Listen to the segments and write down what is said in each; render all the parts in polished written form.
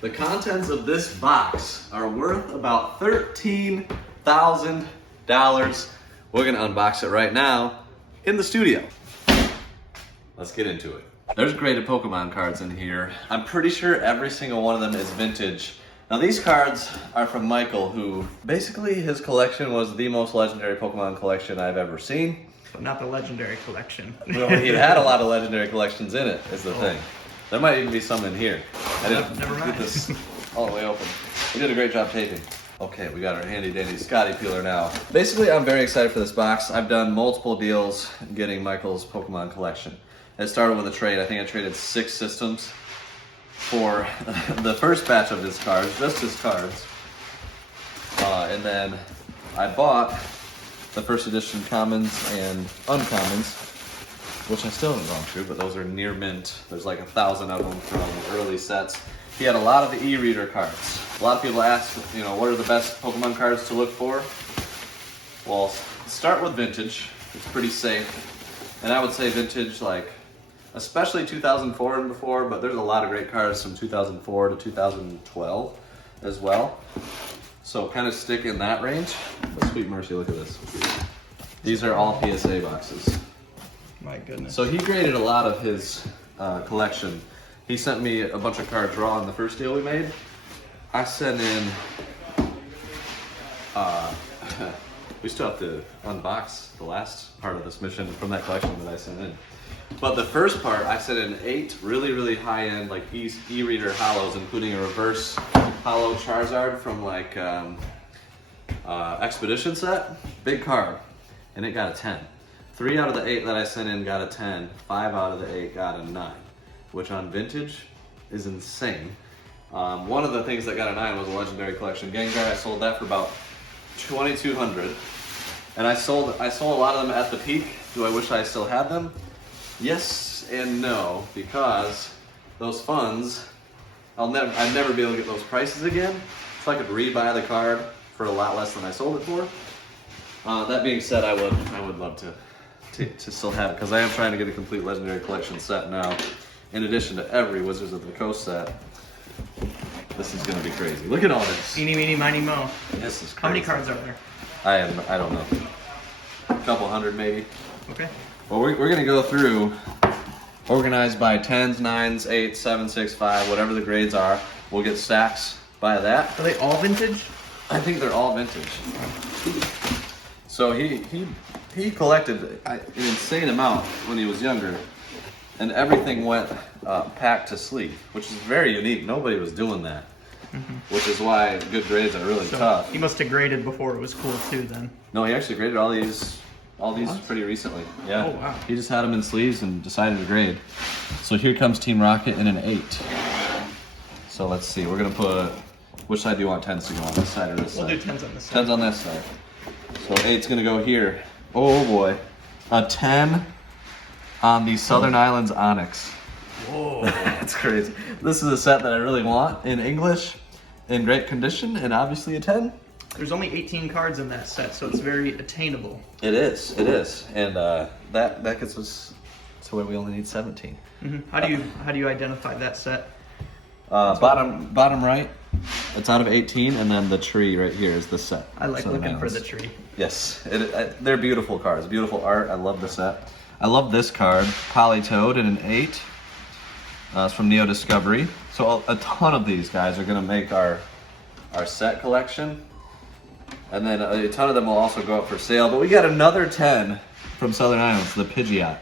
The contents of this box are worth about $13,000. We're gonna unbox it right now in the studio. Let's get into it. There's graded Pokemon cards in here. I'm pretty sure every single one of them is vintage. Now these cards are from Michael, who basically his collection was the most legendary Pokemon collection I've ever seen. But not the legendary collection. Well, he had a lot of legendary collections in it, is the thing. There might even be some in here. I didn't Never mind. get this all the way open. We did a great job taping. Okay, we got our handy dandy Scotty peeler now. Basically, I'm very excited for this box. I've done multiple deals getting Michael's Pokemon collection. It started with a trade. I think I traded 6 systems for the first batch of his cards, just his cards. And then I bought the first edition commons and uncommons, which I still haven't gone through, but those are near mint. There's like 1,000 of them from early sets. He had a lot of the e-reader cards. A lot of people ask, you know, what are the best Pokemon cards to look for? Well, start with vintage. It's pretty safe. And I would say vintage, like, especially 2004 and before, but there's a lot of great cards from 2004 to 2012 as well. So kind of stick in that range. But sweet mercy, look at this. These are all PSA boxes. My goodness. So he graded a lot of his collection. He sent me a bunch of cards raw in the first deal we made. I sent in, we still have to unbox the last part of this mission from that collection that I sent in. But the first part, I sent in 8 really, really high-end like e-reader hollows, including a reverse hollow Charizard from like Expedition set. Big card, and it got a 10. 3 out of the 8 that I sent in got a 10. 5 out of the 8 got a 9, which on vintage is insane. One of the things that got a 9 was a legendary collection Gengar. I sold that for about $2,200, and I sold a lot of them at the peak. Do I wish I still had them? Yes and no, because those funds, I'd never be able to get those prices again. So I could rebuy the card for a lot less than I sold it for. That being said, I would love to still have it, because I am trying to get a complete legendary collection set now, in addition to every Wizards of the Coast set. This is gonna be crazy. Look at all this. Eeny, meeny, miny, mo. This is crazy. How many cards are there? I don't know. A couple hundred maybe. Okay. Well, we're gonna go through, organized by 10s, 9s, 8s, 7, 6, 5, whatever the grades are. We'll get stacks by that. Are they all vintage? I think they're all vintage. So he collected an insane amount when he was younger, and everything went packed to sleeve, which is very unique. Nobody was doing that, which is why good grades are really tough. He must have graded before it was cool too then. No, he actually graded all these pretty recently. Yeah. Oh, wow. He just had them in sleeves and decided to grade. So here comes Team Rocket in an 8. So let's see. We're gonna put, which side do you want 10s to go on? This side or this side? We'll do 10s on this side. 10s on this side. So 8's gonna go here. Oh boy. A 10 on the Southern Islands Onyx. Whoa. That's crazy. This is a set that I really want in English, in great condition, and obviously a 10. There's only 18 cards in that set, so it's very attainable. It is, and that gets us to where we only need 17. How do you identify that set? Bottom right, it's out of 18, and then the tree right here is the set. I like looking for the tree. Yes, they're beautiful cards, beautiful art. I love the set. I love this card, Politoed in an 8. It's from Neo Discovery. So a ton of these guys are gonna make our set collection. And then a ton of them will also go up for sale. But we got another 10 from Southern Islands, the Pidgeot.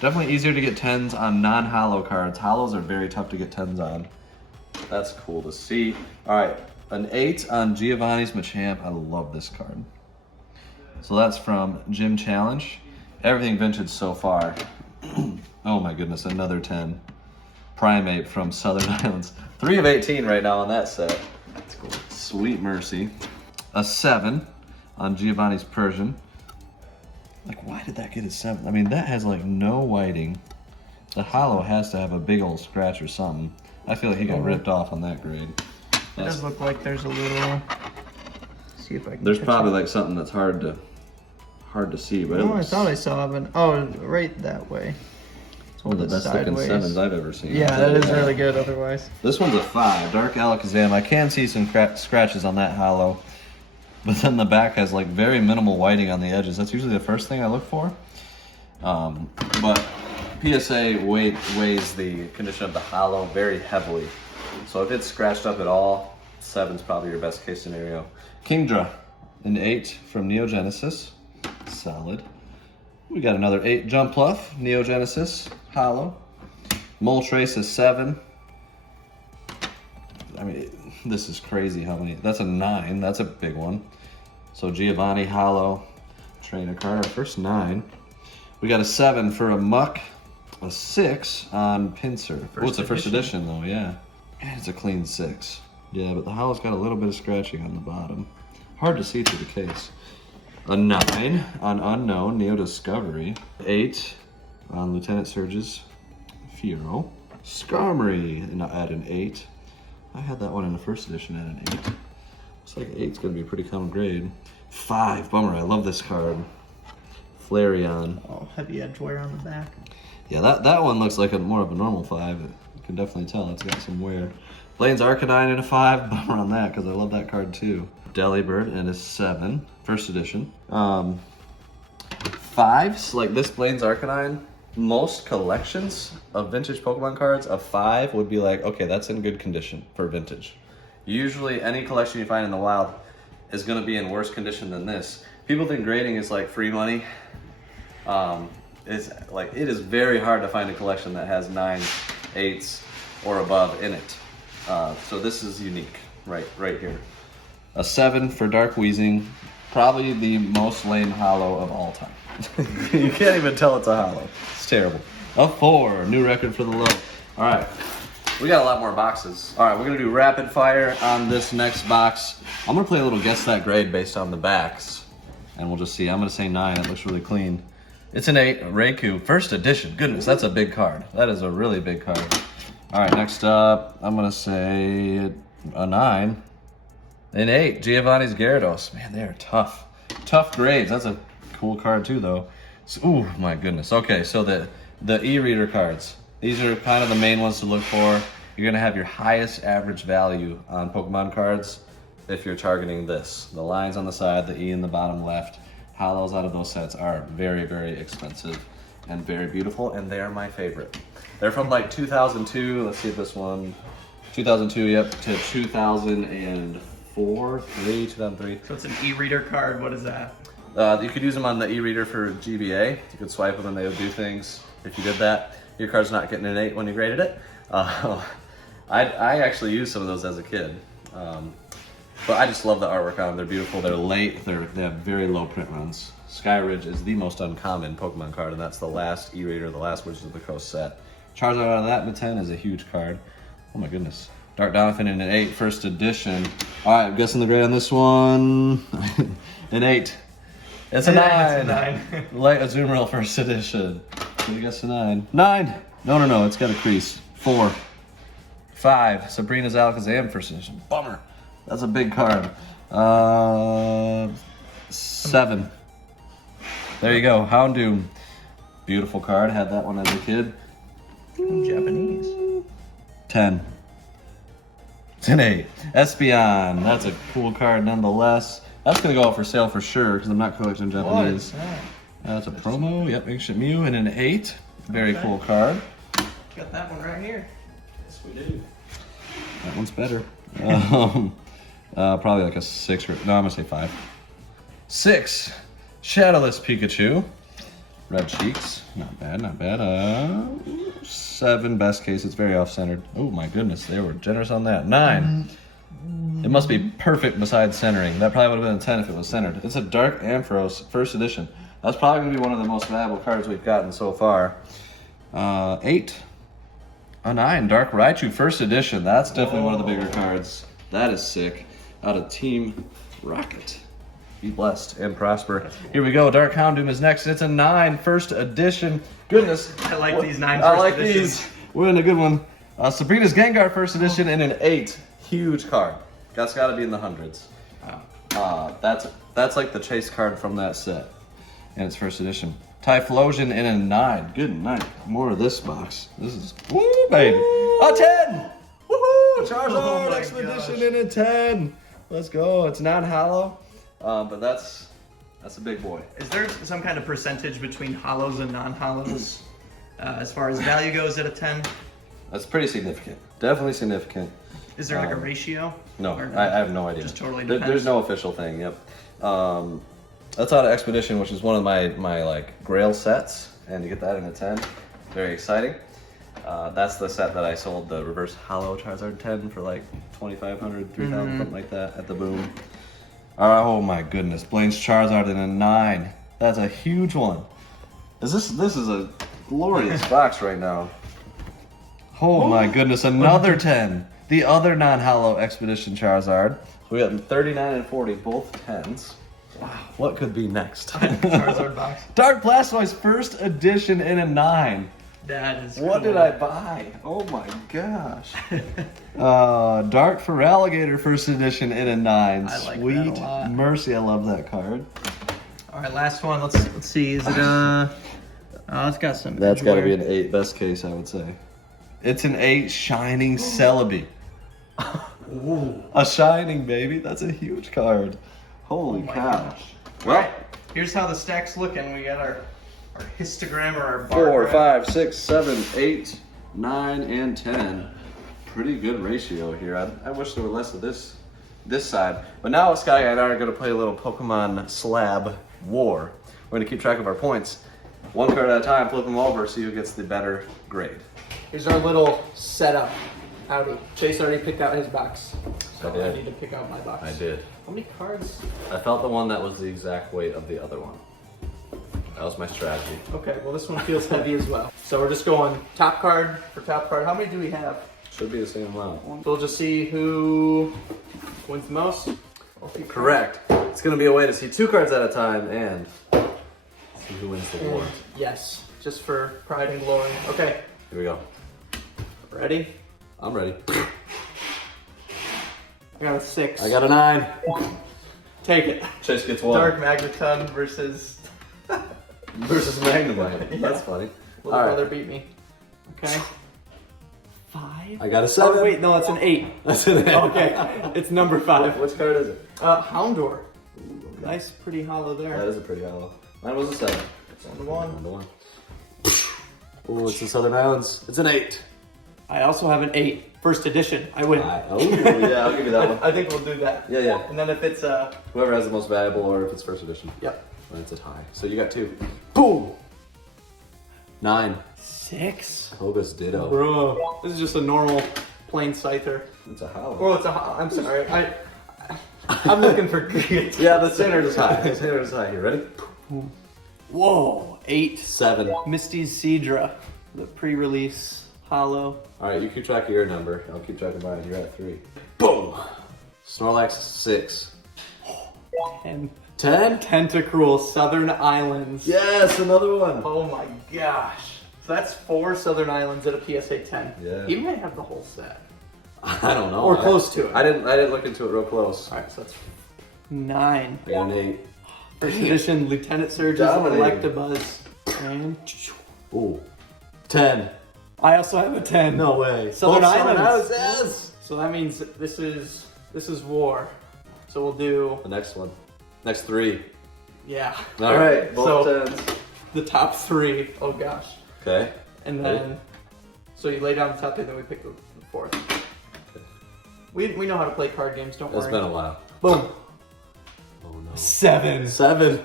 Definitely easier to get 10s on non-hollow cards. Hollows are very tough to get 10s on. That's cool to see. All right, an 8 on Giovanni's Machamp. I love this card. So that's from Gym Challenge. Everything vintage so far. Oh my goodness, another 10. Primate from Southern Islands. 3 of 18 right now on that set. That's cool. Sweet mercy. A 7 on Giovanni's Persian. Like, why did that get a 7? I mean, that has like no whiting. The hollow has to have a big old scratch or something. I feel like he got ripped off on that grade. It does look like there's a little. See if I can. There's probably like something that's hard to see, but I thought I saw one. Oh, right that way. It's Let's One hold of the it best looking sideways. 7s I've ever seen. Yeah, that is really good otherwise. This one's a 5, dark Alakazam. I can see some scratches on that holo, but then the back has like very minimal whiting on the edges. That's usually the first thing I look for. But PSA weighs the condition of the holo very heavily. So if it's scratched up at all, 7's probably your best case scenario. Kingdra, an 8 from Neo Genesis, solid. We got another 8 Jumpluff, Neo Genesis, holo. Moltres is 7. I mean, this is crazy how many. That's a 9. That's a big one. So Giovanni, holo, trainer card. Our first 9. We got a 7 for a Muck, a 6 on Pinsir. Oh, it's a first edition though, yeah. And it's a clean 6. Yeah, but the holo's got a little bit of scratching on the bottom. Hard to see through the case. A 9 on Unknown, Neo Discovery. 8 on Lieutenant Surge's Fiero. Skarmory at an 8. I had that one in the first edition at an 8. Looks like 8's gonna be a pretty common grade. 5, bummer, I love this card. Flareon. Oh, heavy edge wear on the back. Yeah, that one looks like more of a normal 5. You can definitely tell it's got some wear. Blaine's Arcanine in a 5, bummer on that because I love that card too. Delibird in a 7, first edition. 5s, like this Blaine's Arcanine, most collections of vintage Pokemon cards, a 5 would be like, okay, that's in good condition for vintage. Usually any collection you find in the wild is going to be in worse condition than this. People think grading is like free money. It is very hard to find a collection that has 9s, 8s, or above in it. So this is unique, right here. A 7 for Dark Weezing, probably the most lame holo of all time. You can't even tell it's a holo. It's terrible. A 4, new record for the low. All right, we got a lot more boxes. All right, we're gonna do rapid fire on this next box. I'm gonna play a little guess that grade based on the backs, and we'll just see. I'm gonna say 9. It looks really clean. It's an 8, Raikou, first edition. Goodness, that's a big card. That is a really big card. All right, next up, I'm gonna say a 9. An 8, Giovanni's Gyarados. Man, they are tough. Tough grades. That's a cool card too, though. So, ooh, my goodness. Okay, so the e-reader cards. These are kind of the main ones to look for. You're gonna have your highest average value on Pokemon cards if you're targeting this. The lines on the side, the E in the bottom left. Holos out of those sets are very, very expensive and very beautiful, and they are my favorite. They're from like 2002. Let's see if this one, 2002, yep, to 2004, 2003. So it's an e-reader card. What is that? You could use them on the e-reader for GBA. You could swipe them and they would do things. If you did that, your card's not getting an 8 when you graded it. I actually used some of those as a kid. But I just love the artwork on them. They're beautiful. They're late. They have very low print runs. Skyridge is the most uncommon Pokemon card, and that's the last e-reader, the last Wizards of the Coast set. Charizard out of that in a 10 is a huge card. Oh my goodness. Dark Donovan in an 8, first edition. All right, I'm guessing the grade on this one. An 8. It's a 9. It's a 9. Light Azumarill, first edition. I guess a 9. 9. No. It's got a crease. 4. 5. Sabrina's Alakazam, first edition. Bummer. That's a big card. 7. There you go. Houndoom. Beautiful card. Had that one as a kid. Japanese. 10. It's an 8. Espeon. That's a cool card nonetheless. That's going to go out for sale for sure because I'm not collecting Japanese. That's a promo. Yep, Ancient Mew and an 8. Very cool card. Got that one right here. Yes, we do. That one's better. Probably like a 6 or... No, I'm going to say 5. 6. Shadowless Pikachu. Red cheeks. Not bad, not bad. 7, best case. It's very off-centered. Oh my goodness, they were generous on that. 9. It must be perfect besides centering. That probably would have been a 10 if it was centered. It's a Dark Ampharos, first edition. That's probably going to be one of the most valuable cards we've gotten so far. 8. A 9, Dark Raichu, first edition. That's definitely one of the bigger cards. That is sick. Out of Team Rocket. Be blessed and prosper. Here we go. Dark Houndoom is next. It's a 9, first edition. Goodness. I like these 9 I first like editions. these. We're in a good one. Sabrina's Gengar, first edition, and an 8. Huge card. That's got to be in the hundreds. Wow. That's like the chase card from that set. And it's first edition. Typhlosion in a 9. Good night. More of this box. This is, woo, baby. A 10. Woohoo! Charizard Expedition in a 10. Let's go. It's non-hollow, but that's a big boy. Is there some kind of percentage between hollows and non-hollows as far as value goes at a 10? That's pretty significant. Definitely significant. Is there like a ratio? No, I have no idea. Just totally depends. There's no official thing. Yep. That's out of Expedition, which is one of my like Grail sets, and you get that in a 10. Very exciting. That's the set that I sold the reverse hollow Charizard 10 for like 2,500, 3,000, something like that at the boom. Oh my goodness, Blaine's Charizard in a 9. That's a huge one. This is a glorious box right now. Oh my goodness, another 10. The other non-hollow Expedition Charizard. We got 39 and 40, both 10s. Wow, what could be next? Charizard box. Dark Blastoise first edition in a 9. That is What cool. did I buy? Oh my gosh. Dark Feraligatr first edition in a 9. I like Sweet that a lot. mercy, I love that card. All right, last one. Let's see. Is it oh, it's got some. That's got to be edgeware. an 8, best case, I would say. It's an 8 Shining Celebi. Ooh. A Shining, baby. That's a huge card. Holy Oh my cow. gosh. Well, Right. Here's how the stack's looking. We got our histogram or our bar 4, graph. 5, 6, 7, 8, 9, and 10. Pretty good ratio here. I wish there were less of this side. But now Scotty and I are going to play a little Pokemon slab war. We're going to keep track of our points. One card at a time, flip them over, see who gets the better grade. Here's our little setup. Howdy. Chase already picked out his box. So I did. I need to pick out my box. I did. How many cards? I felt the one that was the exact weight of the other one. That was my strategy. Okay, well this one feels heavy as well. So we're just going top card for top card. How many do we have? Should be the same amount. We'll just see who wins the most. Correct. It's going to be a way to see 2 cards at a time and see who wins the war. And yes, just for pride and glory. Okay, Here we go. ready? I'm ready. I got a 6. I got a 9. Take it. Chase gets 1. Dark Magneton versus Versus Magnemite. Yeah. That's funny. little All right. brother beat me. Okay. 5? I got a 7. Oh wait, no, it's an 8. That's an 8. Okay, it's number 5. Which card is it? Houndour. Nice, pretty hollow there. That is a pretty hollow. Mine was a 7. It's on the 1. 1. Oh, it's the Southern Islands. It's an 8. I also have an 8. First edition. I win. Oh, yeah, I'll give you that one. I think we'll do that. Yeah, yeah. And then if it's Whoever has the most valuable, or if it's first edition. yep. When it's a tie. So you got 2. Boom! 9. 6. Hoga's Ditto. Bro, this is just a normal plain Scyther. It's a hollow. Oh, it's a. I'm sorry. I'm looking for creativity. Yeah, the center is high. The center is high here. Ready? Whoa, 8. 7. Misty's Seadra, the pre-release hollow. All right, you keep track of your number. I'll keep track of mine. You're at 3. Boom! Snorlax 6. And 10? Tentacruel, Southern Islands. Yes, another one. Oh my gosh. So that's 4 Southern Islands at a PSA 10. Yeah. He might have the whole set. I don't know. Or close to it. I didn't look into it real close. Alright, so that's 9. I got an 8. First edition Lieutenant Surge's Dominating. Electabuzz. And Ooh. 10. I also have a 10. No way. Southern Southern Islands. yes. So that means this is war. So we'll do The next one. Next 3. yeah. All right. Both So 10s. the top 3. Oh gosh. Okay. And then so you lay down the top 3, then we pick the 4th. We know how to play card games. Don't It's worry. been a while. Boom. Oh no. 7. 7.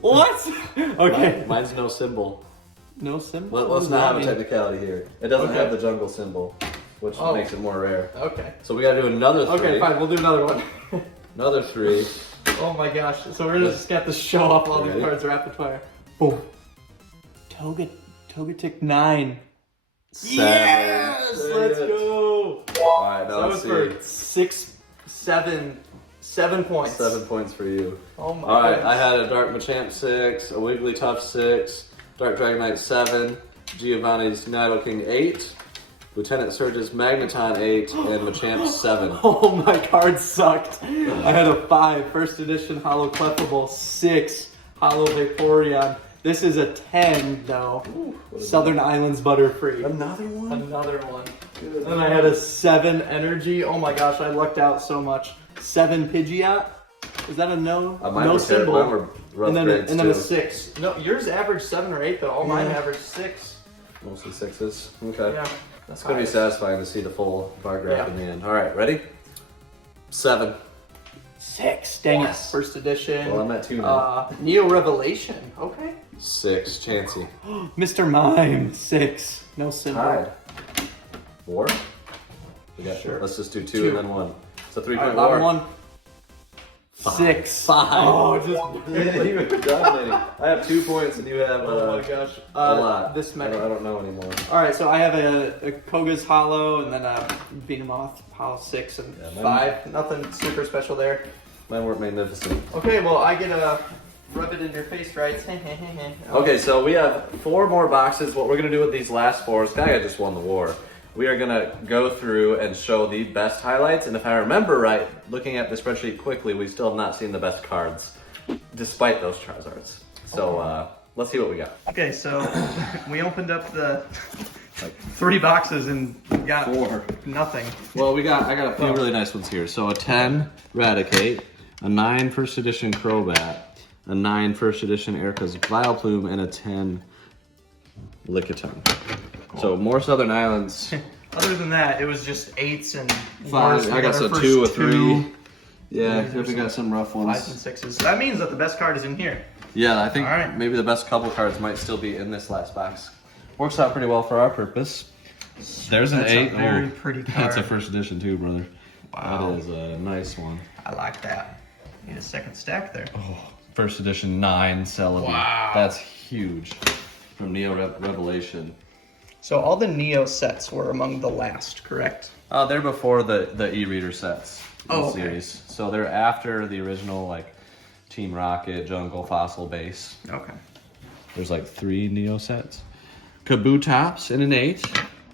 What? Okay. Mine's no symbol. No symbol. Let's What does not that have a mean? technicality here. It doesn't Okay. have the jungle symbol, which Oh. makes it more rare. Okay. So we gotta do another 3. Okay, fine. We'll do another one. Another 3. Oh my gosh. So we're just got to show off all these Ready? cards rapid fire. Boom. Togetic 9. 7. Yes! Let's go. All right, now That let's was see. for 7 points. 7 points for you. Oh my All right, goodness. I had a Dark Machamp 6, a Wigglytuff 6, Dark Dragonite 7, Giovanni's Nidoking 8, Lieutenant Surge's Magneton 8, and Machamp 7. Oh, my card sucked. I had a 5. First edition Hollow Clefable. 6. Hollow Vaporeon. This is a 10 though. Ooh, Southern Islands Butterfree. Another one? Another one. Good. And I had a 7 energy. Oh my gosh, I lucked out so much. 7 Pidgeot. Is that a no? No symbol. And then a 6. No, yours average 7 or 8 though. All mine average 6. Mostly 6s. Okay. Yeah. That's gonna be satisfying to see the full bar graph in the end. All right, ready? 7. 6. Dang Yes. it. First edition. Well, I'm at 2 now. Neo Revelation. Okay. 6. Chansey. Mr. Mime. 6. No symbol. Tied. 4. We got. Sure. Let's just do 2 and then 1. It's a 3-point Alright, war. bottom one. 6. 5. Oh, just Yeah, you were dominating. I have 2 points and you have oh my gosh. a lot. This many. I don't know anymore. Alright, so I have a Koga's Hollow and then a Behemoth Hollow 6 and Yeah, 5. Nothing super special there. Mine weren't magnificent. Okay, well I get a rub it in your face, right? Okay, so we have 4 more boxes. What we're gonna do with these last 4 is Gaia just won the war. We are gonna go through and show the best highlights, and if I remember right, looking at the spreadsheet quickly, we still have not seen the best cards, despite those Charizards. So let's see what we got. Okay, so we opened up the like 3 boxes and got 4. nothing. Well, I got a few really nice ones here. So a 10 Raticate, a 9 first edition Crobat, a 9 first edition Erica's Vileplume, and a 10 Lickitung. So more Southern Islands. Other than that, it was just 8s and 5. I got our a first 2, a 3. 2. Yeah, There's we got some rough 5s ones. and 6s. That means that the best card is in here. Yeah, I think All right. maybe the best couple cards might still be in this last box. Works out pretty well for our purpose. There's an That's 8. a very Oh, pretty card. That's a first edition too, brother. Wow. That is a nice one. I like that. Need a second stack there. Oh, first edition 9 Celebi. Wow. That's huge. From Neo Revelation. So all the Neo sets were among the last, correct? They're before the e-reader sets in the Oh, okay. series. So they're after the original like Team Rocket, Jungle, Fossil base. Okay. There's like 3 Neo sets. Kabutops in an 8.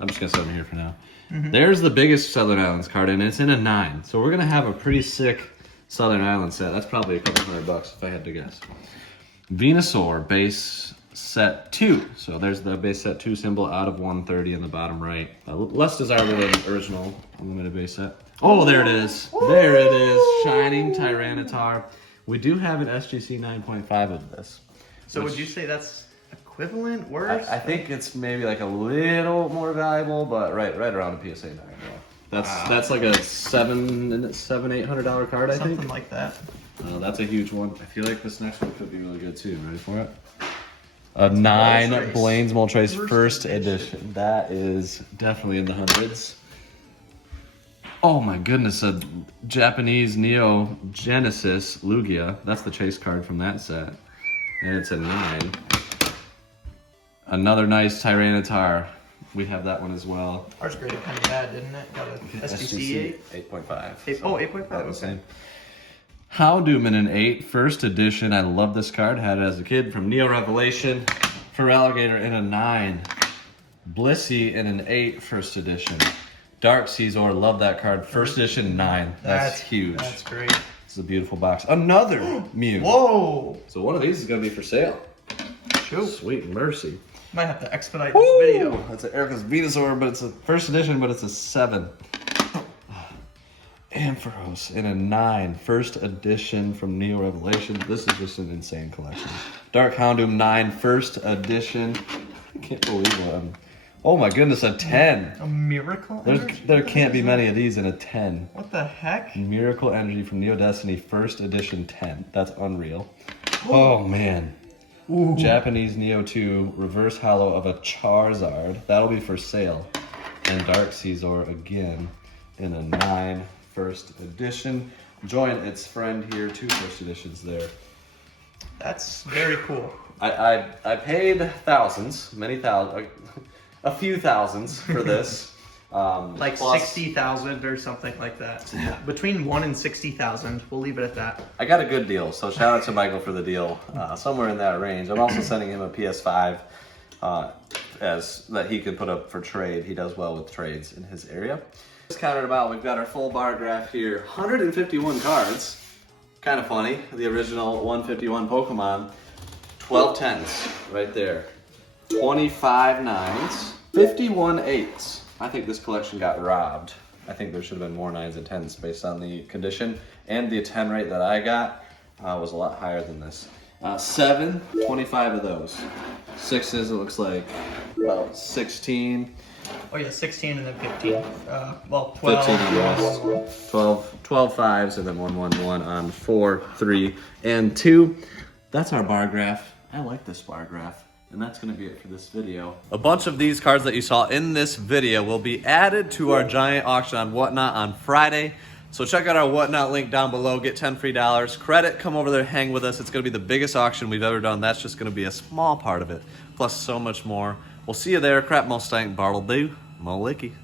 I'm just gonna set them here for now. There's the biggest Southern Islands card, and it's in a 9. So we're gonna have a pretty sick Southern Island set. That's probably a couple $100 if I had to guess. Venusaur base set 2. So there's the base set 2 symbol out of 130 in the bottom right. Less desirable than original unlimited base set. Oh, there it is. There it is. Shining Tyranitar. We do have an SGC 9.5 of this. So would you say that's equivalent, worse? I think it's maybe like a little more valuable, but right around a PSA 9. Yeah. That's like a $800 card, I think. Something like that. That's a huge one. I feel like this next one could be really good too. Ready for it? A 9 Moltres. Blaine's Moltres First first edition. edition. That is definitely in the hundreds. Oh my goodness, a Japanese Neo Genesis Lugia. That's the chase card from that set. And it's a 9. Another nice Tyranitar. We have that one as well. Ours graded kind of bad, didn't it? Got a SGC 8? 8.5. Oh, 8.5. About the Okay. same. Howdoom in an 8, first edition. I love this card. Had it as a kid from Neo Revelation. For Alligator in a 9. Blissey in an 8, first edition. Dark Caesar, love that card. First edition 9. That's huge. That's great. It's a beautiful box. Another Mew. Whoa! So one of these is going to be for sale. Shoot. Sweet mercy. Might have to expedite this video. That's an Erica's Venusaur, but it's a first edition, but it's a 7. Ampharos in a 9, first edition from Neo Revelation. This is just an insane collection. Dark Houndoom 9, first edition. I can't believe it. Oh my goodness, a 10. A Miracle Energy? There can't be many of these in a 10. What the heck? Miracle Energy from Neo Destiny, first edition 10. That's unreal. Oh man. Ooh. Japanese Neo 2, reverse hollow of a Charizard. That'll be for sale. And Dark Caesar again in a 9, first edition. Join its friend here, 2 first editions there. That's very cool. I paid thousands, a few thousands for this. Like plus, 60,000 or something like that. Yeah. Between 1 and 60,000. We'll leave it at that. I got a good deal, so shout out to Michael for the deal. Somewhere in that range. I'm also sending him a PS5 as that he can put up for trade. He does well with trades in his area. Just counted them out. We've got our full bar graph here. 151 cards. Kind of funny. The original 151 Pokemon. 12 tens right there. 25 nines. 51 eights. I think this collection got robbed. I think there should have been more 9s and 10s based on the condition. And the 10 rate that I got was a lot higher than this. 7, 25 of those. 6s, it looks like about 16. Oh yeah, 16 and then 15. Well, 12. 15 on the rest. 12 5s and then 1 1 1 on 4, 3, and 2. That's our bar graph. I like this bar graph. And that's gonna be it for this video. A bunch of these cards that you saw in this video will be added to our giant auction on Whatnot on Friday. So check out our Whatnot link down below, get 10 free dollars. Credit, come over there, hang with us. It's gonna be the biggest auction we've ever done. That's just gonna be a small part of it, plus so much more. We'll see you there. Crap, most stank, bartle do, Molicky.